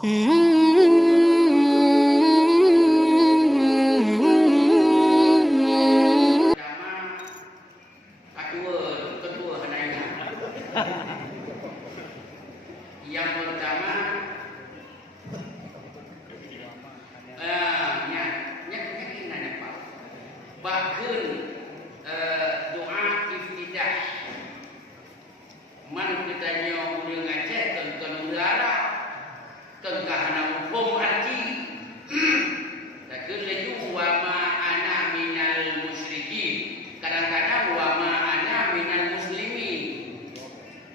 Yang pertama, bahkan doa iftidah man kita nyo udah ngaceh tentang udara tengkah na hukum haji takut leju wa ma ana minal musyrikin kadang-kadang wa ma ana minal muslimin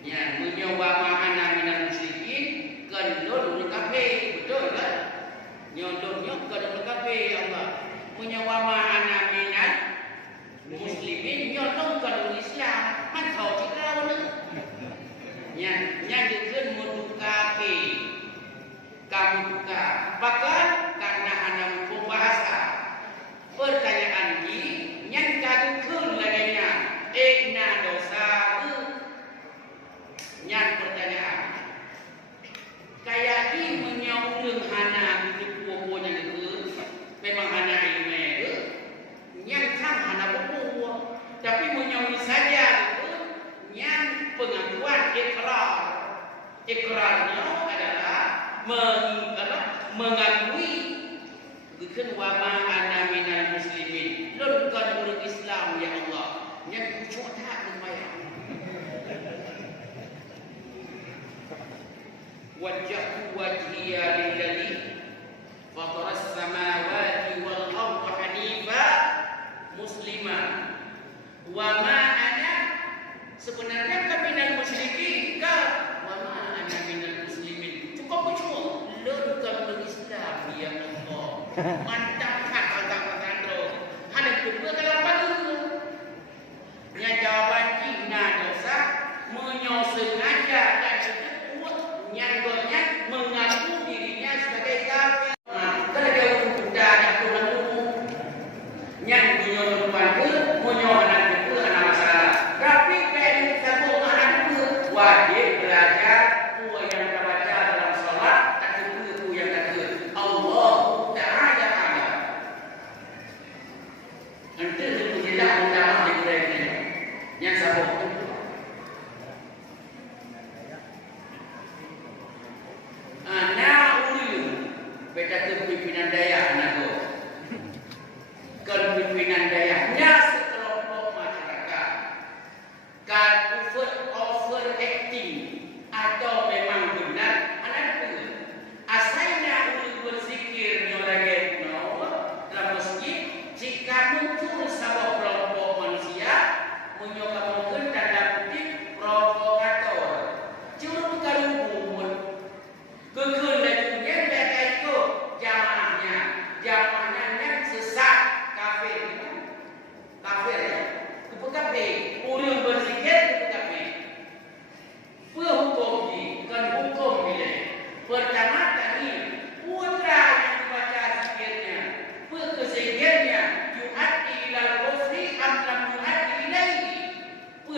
ya munyo wa ma ana minal musyrikin kan dulu kafir betul kan nyondongnya kan kafir Allah munyo wa ma ana minal muslimin nyondong kan Islam man kau cikau ni yang dikeun mun kafir kamu buka bahkan karena hanya hukum bahasa pertanyaan ini yang kagukun lainnya ekna dosa yang pertanyaan kayak ini menyaurin hana hidup buah-buahnya itu memang hana ilmu yang kan hana buah tapi menyaurin saja itu yang pengakuan ikrarnya adalah mengakui bukan wama ana minal muslimin lurkan urut Islam ya Allah yang kucuk tak lumayan wajjahtu wajhiya lilladzi fataras samawati wal arda hanifa musliman wama ana sebenarnya kan minal musyrikin kan wama ana minal muslimin cukup lurkan Islam ya Allah mantap kata-kata terus ada kedua kenapa dulu nya jawaban Cina dosa menyosengaja dan kuat nyanggonya mengaku dirinya sebagai kafir kalau dia udah ada perlu yang punya perempuan itu punya anak itu anak masalah tapi dari satu anak itu wajib belajar yang terbaca dalam sholat yang sabuk anak ulu beda kepimpinan daya anak go kepimpinan dayanya sekelompok masyarakat kan overacting atau memang benar anak itu asalnya ulu berzikir nyorage dalam masjid jika muncul sebuah kelompok manusia menyokapkan tanda kutip provokator cuma bukan kekun dan kemudian mereka itu jamaahnya yang sesat kafir ya kupu kafir urang berzikir kupu kafir hukum bukan hukum bila pertama tadi putra yang dibaca zikirnya kezikirnya yu'addi ilal kufri am lam yu'addi ilaihi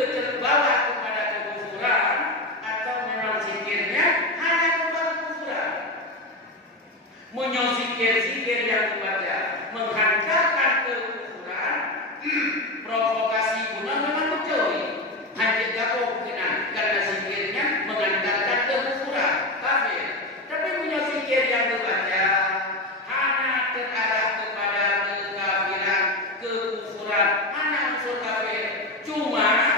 terbawa kepada kekufuran atau memang zikirnya hanya kepada kekufuran menyozikir-zikir yang dibaca menghantarkan kekufuran provokasi guna memang betul hanya gabung kena karena zikirnya menghantarkan kekufuran kafir tapi menyozikir yang dibaca hanya terarah kepada kekafiran kekufuran hanya unsur kafir cuma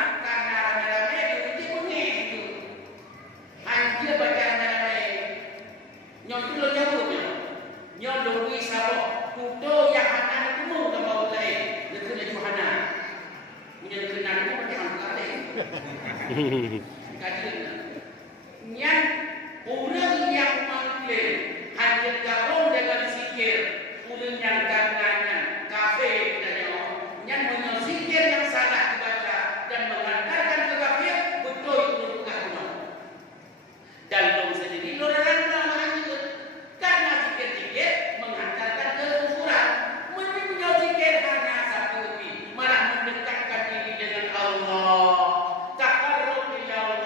dia baca rame-rame nyontul jauhnya nyondong wisabok tudo yang anak itu ke bawah lain lekena Johana punya lekena itu macam apa kajian yang orang yang mengklaim hanya gabung dengan zikir orang yang gangangan kafir dan yang menyikir yang salah dibaca dan mengantarkan ke kafir betul itu bukan dan dong sendiri lorangan juga karena zikir-zikir menghantarkan ke kekufuran punya zikir hanya satu malah mendekatkan diri dengan Allah takarrub ila